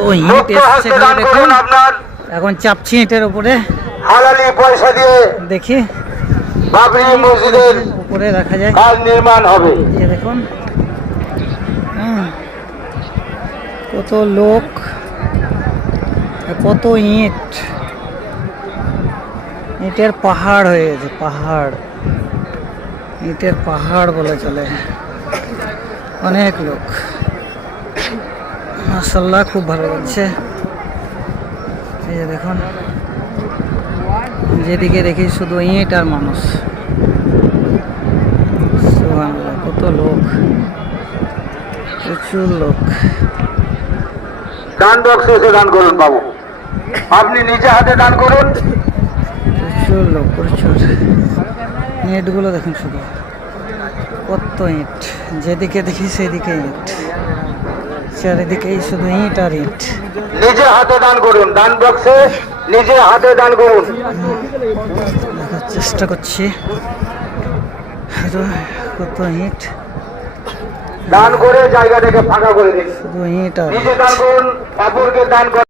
তো ইট এসছে দেখুন, এখন চাপছি ইটের উপরে। হালালি পয়সা দিয়ে দেখি বাবরি মসজিদের উপরে দেখা যায় কাজ নির্মাণ হবে। এই দেখুন কত লোক, কত ইট, ইটের পাহাড় হয়ে গেছে, পাহাড়, ইটের পাহাড় বলে চলে। অনেক লোক, মাশাআল্লাহ খুব ভালো লাগছে। এই যে দেখুন, যেদিকে দেখি শুধু ইট আর মানুষ। সুবহানাল্লাহ, কত লোক, প্রচুর লোক। দান বক্সে এসে দান করুন বাবু, আপনি নিজে হাতে দান করুন। প্রচুর লোক, প্রচুর। ইটগুলো দেখুন, শুধু কত ইট, যেদিকে দেখি সেদিকে ইট, চারিদিকেই শুধু ইট আর ইট। নিজে হাতে দান করুন, দান বক্সে নিজে হাতে দান করুন। দেখার চেষ্টা করছি, কত ইট, দান করে জায়গাটাকে ফাঁকা করে দিন। শুধু ইট আর নিজে দান করুন, অপরকে দান করুন।